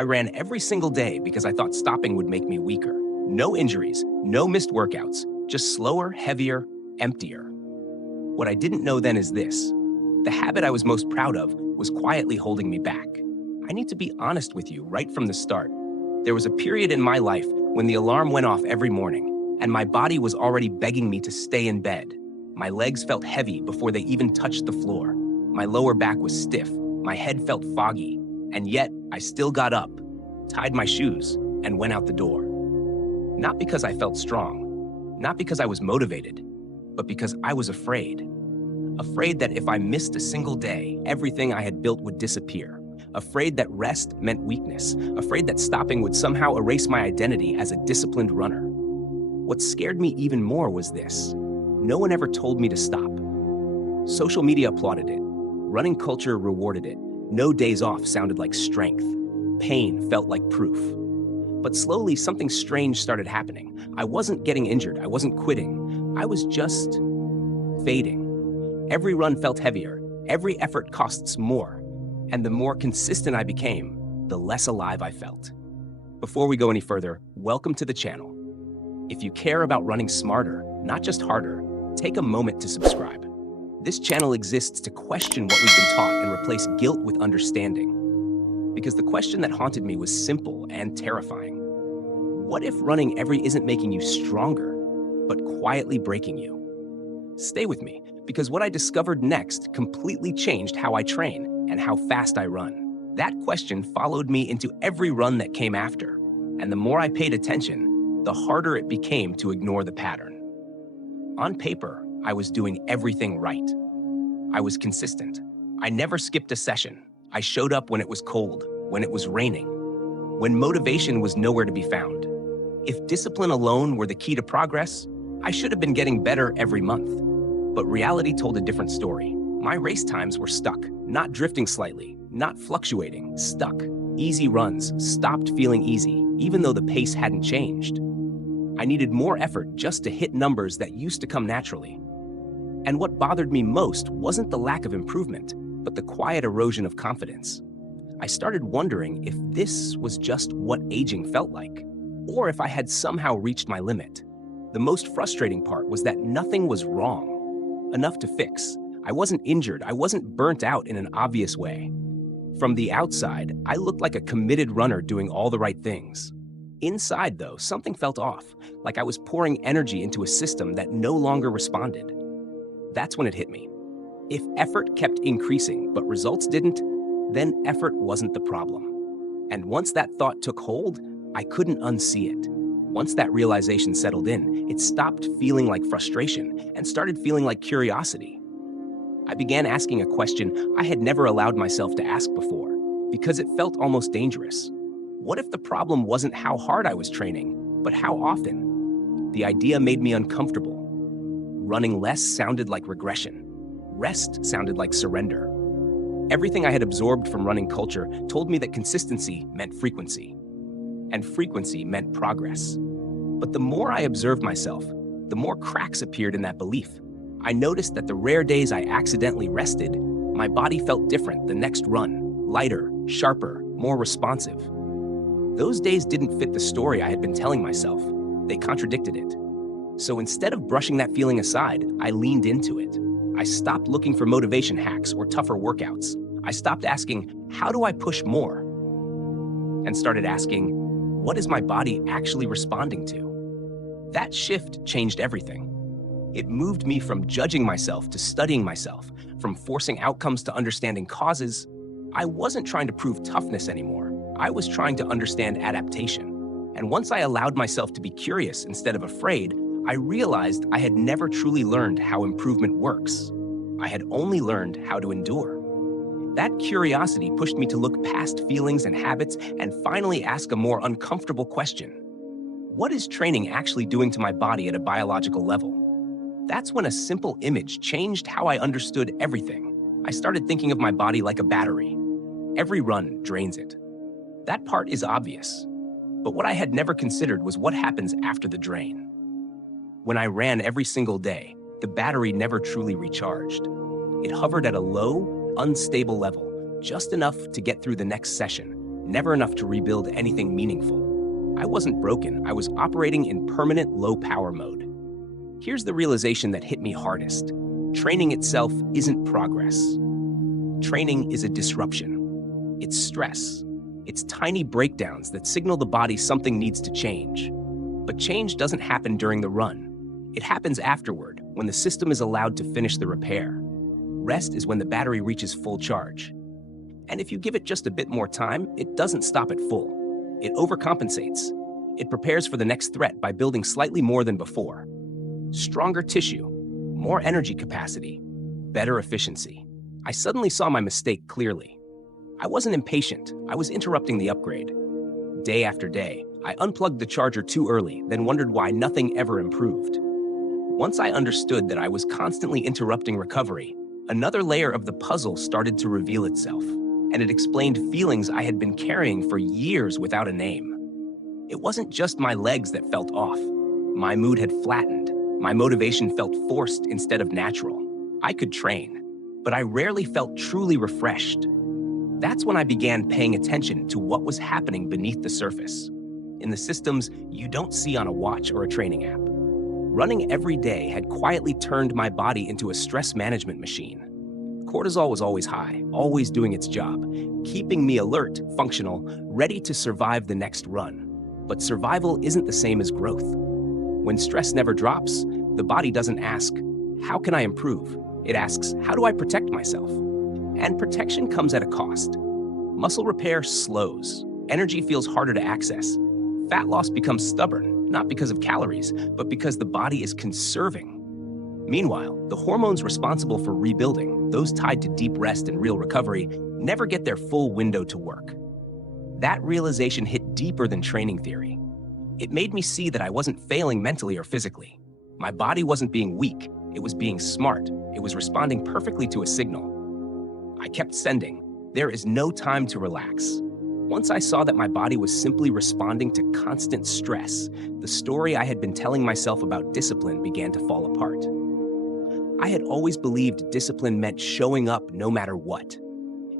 I ran every single day because I thought stopping would make me weaker. No injuries, no missed workouts, just slower, heavier, emptier. What I didn't know then is this. The habit I was most proud of was quietly holding me back. I need to be honest with you right from the start. There was a period in my life when the alarm went off every morning, and my body was already begging me to stay in bed. My legs felt heavy before they even touched the floor. My lower back was stiff, my head felt foggy, and yet I still got up, tied my shoes, and went out the door. Not because I felt strong, not because I was motivated, but because I was afraid. Afraid that if I missed a single day, everything I had built would disappear. Afraid that rest meant weakness. Afraid that stopping would somehow erase my identity as a disciplined runner. What scared me even more was this. No one ever told me to stop. Social media applauded it. Running culture rewarded it. No days off sounded like strength. Pain felt like proof. But slowly, something strange started happening. I wasn't getting injured. I wasn't quitting. I was just fading. Every run felt heavier. Every effort costs more. And the more consistent I became, the less alive I felt. Before we go any further, welcome to the channel. If you care about running smarter, not just harder, take a moment to subscribe. This channel exists to question what we've been taught and replace guilt with understanding. Because the question that haunted me was simple and terrifying. What if running every isn't making you stronger, but quietly breaking you? Stay with me, because what I discovered next completely changed how I train and how fast I run. That question followed me into every run that came after, and the more I paid attention, the harder it became to ignore the pattern. On paper, I was doing everything right. I was consistent. I never skipped a session. I showed up when it was cold, when it was raining, when motivation was nowhere to be found. If discipline alone were the key to progress, I should have been getting better every month. But reality told a different story. My race times were stuck, not drifting slightly, not fluctuating, stuck. Easy runs stopped feeling easy, even though the pace hadn't changed. I needed more effort just to hit numbers that used to come naturally. And what bothered me most wasn't the lack of improvement, but the quiet erosion of confidence. I started wondering if this was just what aging felt like, or if I had somehow reached my limit. The most frustrating part was that nothing was wrong enough to fix. I wasn't injured, I wasn't burnt out in an obvious way. From the outside, I looked like a committed runner doing all the right things. Inside, though, something felt off, like I was pouring energy into a system that no longer responded. That's when it hit me. If effort kept increasing, but results didn't, then effort wasn't the problem. And once that thought took hold, I couldn't unsee it. Once that realization settled in, it stopped feeling like frustration and started feeling like curiosity. I began asking a question I had never allowed myself to ask before, because it felt almost dangerous. What if the problem wasn't how hard I was training, but how often? The idea made me uncomfortable. Running less sounded like regression. Rest sounded like surrender. Everything I had absorbed from running culture told me that consistency meant frequency, and frequency meant progress. But the more I observed myself, the more cracks appeared in that belief. I noticed that the rare days I accidentally rested, my body felt different the next run, lighter, sharper, more responsive. Those days didn't fit the story I had been telling myself. They contradicted it. So instead of brushing that feeling aside, I leaned into it. I stopped looking for motivation hacks or tougher workouts. I stopped asking, how do I push more? And started asking, what is my body actually responding to? That shift changed everything. It moved me from judging myself to studying myself, from forcing outcomes to understanding causes. I wasn't trying to prove toughness anymore. I was trying to understand adaptation. And once I allowed myself to be curious instead of afraid, I realized I had never truly learned how improvement works. I had only learned how to endure. That curiosity pushed me to look past feelings and habits and finally ask a more uncomfortable question. What is training actually doing to my body at a biological level? That's when a simple image changed how I understood everything. I started thinking of my body like a battery. Every run drains it. That part is obvious. But what I had never considered was what happens after the drain. When I ran every single day, the battery never truly recharged. It hovered at a low, unstable level, just enough to get through the next session, never enough to rebuild anything meaningful. I wasn't broken, I was operating in permanent low-power mode. Here's the realization that hit me hardest. Training itself isn't progress. Training is a disruption. It's stress. It's tiny breakdowns that signal the body something needs to change. But change doesn't happen during the run. It happens afterward, when the system is allowed to finish the repair. Rest is when the battery reaches full charge. And if you give it just a bit more time, it doesn't stop at full. It overcompensates. It prepares for the next threat by building slightly more than before. Stronger tissue, more energy capacity, better efficiency. I suddenly saw my mistake clearly. I wasn't impatient, I was interrupting the upgrade. Day after day, I unplugged the charger too early, then wondered why nothing ever improved. Once I understood that I was constantly interrupting recovery, another layer of the puzzle started to reveal itself, and it explained feelings I had been carrying for years without a name. It wasn't just my legs that felt off. My mood had flattened. My motivation felt forced instead of natural. I could train, but I rarely felt truly refreshed. That's when I began paying attention to what was happening beneath the surface, in the systems you don't see on a watch or a training app. Running every day had quietly turned my body into a stress management machine. Cortisol was always high, always doing its job, keeping me alert, functional, ready to survive the next run. But survival isn't the same as growth. When stress never drops, the body doesn't ask, how can I improve? It asks, how do I protect myself? And protection comes at a cost. Muscle repair slows. Energy feels harder to access. Fat loss becomes stubborn, not because of calories, but because the body is conserving. Meanwhile, the hormones responsible for rebuilding, those tied to deep rest and real recovery, never get their full window to work. That realization hit deeper than training theory. It made me see that I wasn't failing mentally or physically. My body wasn't being weak, it was being smart. It was responding perfectly to a signal. I kept sending, there is no time to relax. Once I saw that my body was simply responding to constant stress, the story I had been telling myself about discipline began to fall apart. I had always believed discipline meant showing up no matter what,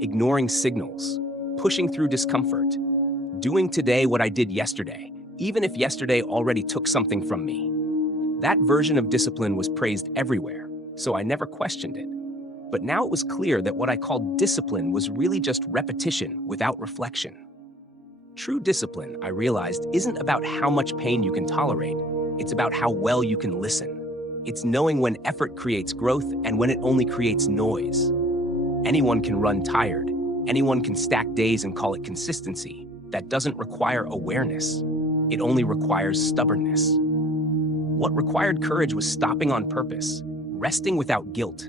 ignoring signals, pushing through discomfort, doing today what I did yesterday, even if yesterday already took something from me. That version of discipline was praised everywhere, so I never questioned it. But now it was clear that what I called discipline was really just repetition without reflection. True discipline, I realized, isn't about how much pain you can tolerate. It's about how well you can listen. It's knowing when effort creates growth and when it only creates noise. Anyone can run tired. Anyone can stack days and call it consistency. That doesn't require awareness. It only requires stubbornness. What required courage was stopping on purpose, resting without guilt,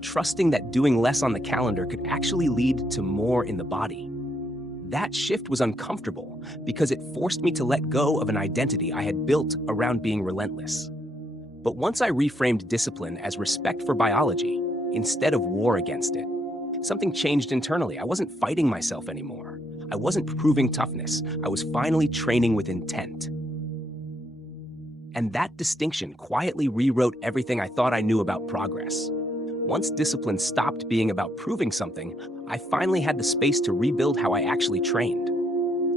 trusting that doing less on the calendar could actually lead to more in the body. That shift was uncomfortable because it forced me to let go of an identity I had built around being relentless. But once I reframed discipline as respect for biology, instead of war against it, something changed internally. I wasn't fighting myself anymore. I wasn't proving toughness. I was finally training with intent. And that distinction quietly rewrote everything I thought I knew about progress. Once discipline stopped being about proving something, I finally had the space to rebuild how I actually trained.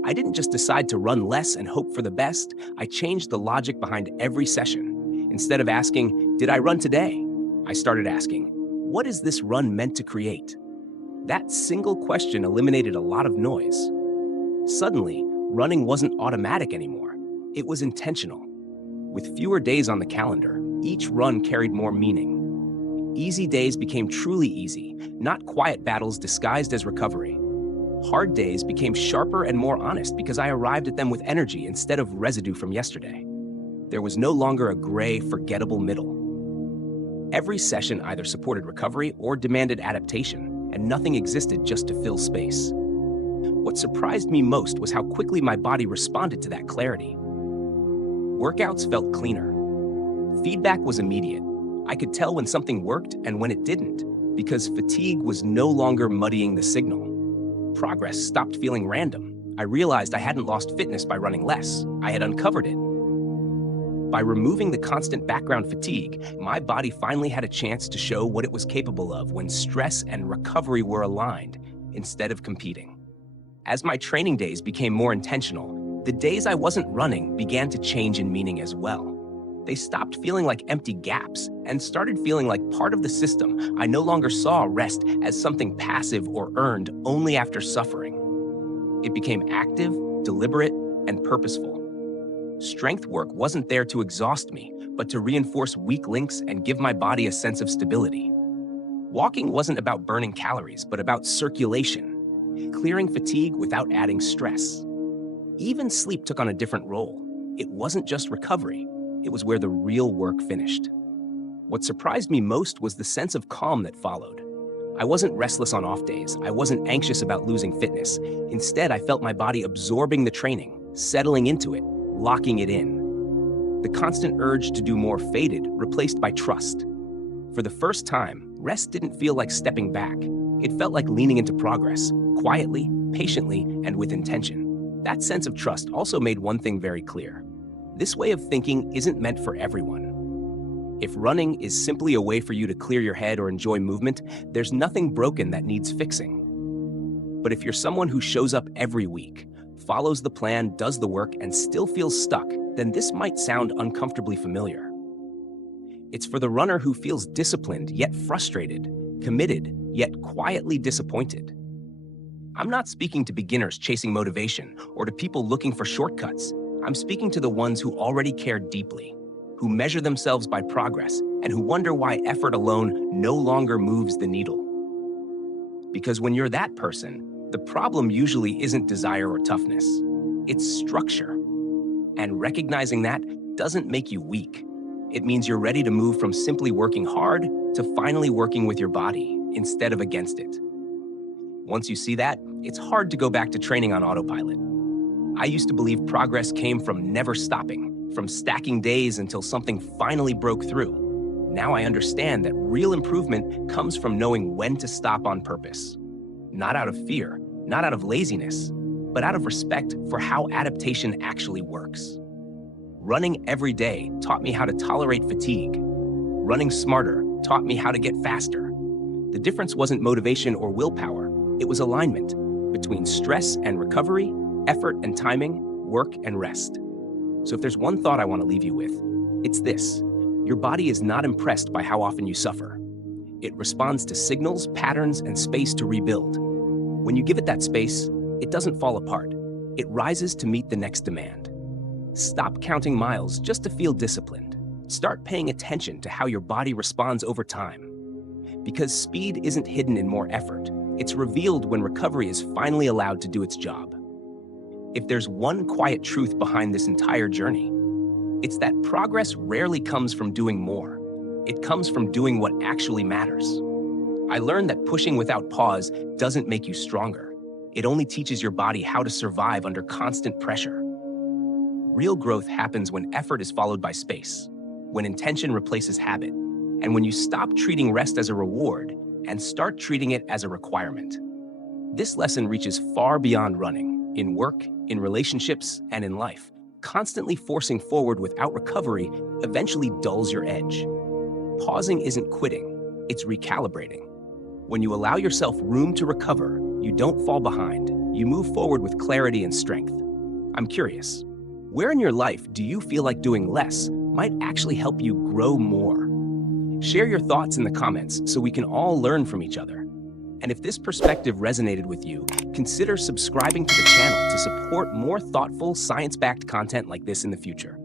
I didn't just decide to run less and hope for the best, I changed the logic behind every session. Instead of asking, did I run today? I started asking, what is this run meant to create? That single question eliminated a lot of noise. Suddenly, running wasn't automatic anymore. It was intentional. With fewer days on the calendar, each run carried more meaning. Easy days became truly easy, not quiet battles disguised as recovery. Hard days became sharper and more honest because I arrived at them with energy instead of residue from yesterday. There was no longer a gray, forgettable middle. Every session either supported recovery or demanded adaptation, and nothing existed just to fill space. What surprised me most was how quickly my body responded to that clarity. Workouts felt cleaner. Feedback was immediate. I could tell when something worked and when it didn't, because fatigue was no longer muddying the signal. Progress stopped feeling random. I realized I hadn't lost fitness by running less. I had uncovered it. By removing the constant background fatigue, my body finally had a chance to show what it was capable of when stress and recovery were aligned instead of competing. As my training days became more intentional, the days I wasn't running began to change in meaning as well. They stopped feeling like empty gaps and started feeling like part of the system. I no longer saw rest as something passive or earned only after suffering. It became active, deliberate, and purposeful. Strength work wasn't there to exhaust me, but to reinforce weak links and give my body a sense of stability. Walking wasn't about burning calories, but about circulation, clearing fatigue without adding stress. Even sleep took on a different role. It wasn't just recovery, it was where the real work finished. What surprised me most was the sense of calm that followed. I wasn't restless on off days. I wasn't anxious about losing fitness. Instead, I felt my body absorbing the training, settling into it, locking it in. The constant urge to do more faded, replaced by trust. For the first time, rest didn't feel like stepping back. It felt like leaning into progress, quietly, patiently, and with intention. That sense of trust also made one thing very clear. This way of thinking isn't meant for everyone. If running is simply a way for you to clear your head or enjoy movement, there's nothing broken that needs fixing. But if you're someone who shows up every week, follows the plan, does the work, and still feels stuck, then this might sound uncomfortably familiar. It's for the runner who feels disciplined yet frustrated, committed yet quietly disappointed. I'm not speaking to beginners chasing motivation or to people looking for shortcuts. I'm speaking to the ones who already care deeply, who measure themselves by progress, and who wonder why effort alone no longer moves the needle. Because when you're that person, the problem usually isn't desire or toughness, it's structure. And recognizing that doesn't make you weak. It means you're ready to move from simply working hard to finally working with your body instead of against it. Once you see that, it's hard to go back to training on autopilot. I used to believe progress came from never stopping, from stacking days until something finally broke through. Now I understand that real improvement comes from knowing when to stop on purpose. Not out of fear, not out of laziness, but out of respect for how adaptation actually works. Running every day taught me how to tolerate fatigue. Running smarter taught me how to get faster. The difference wasn't motivation or willpower, it was alignment between stress and recovery, effort and timing, work and rest. So if there's one thought I want to leave you with, it's this. Your body is not impressed by how often you suffer. It responds to signals, patterns, and space to rebuild. When you give it that space, it doesn't fall apart. It rises to meet the next demand. Stop counting miles just to feel disciplined. Start paying attention to how your body responds over time. Because speed isn't hidden in more effort. It's revealed when recovery is finally allowed to do its job. If there's one quiet truth behind this entire journey, it's that progress rarely comes from doing more. It comes from doing what actually matters. I learned that pushing without pause doesn't make you stronger. It only teaches your body how to survive under constant pressure. Real growth happens when effort is followed by space, when intention replaces habit, and when you stop treating rest as a reward and start treating it as a requirement. This lesson reaches far beyond running, in work, in relationships, and in life. Constantly forcing forward without recovery eventually dulls your edge. Pausing isn't quitting, it's recalibrating. When you allow yourself room to recover, you don't fall behind. You move forward with clarity and strength. I'm curious, where in your life do you feel like doing less might actually help you grow more? Share your thoughts in the comments so we can all learn from each other. And if this perspective resonated with you, consider subscribing to the channel to support more thoughtful, science-backed content like this in the future.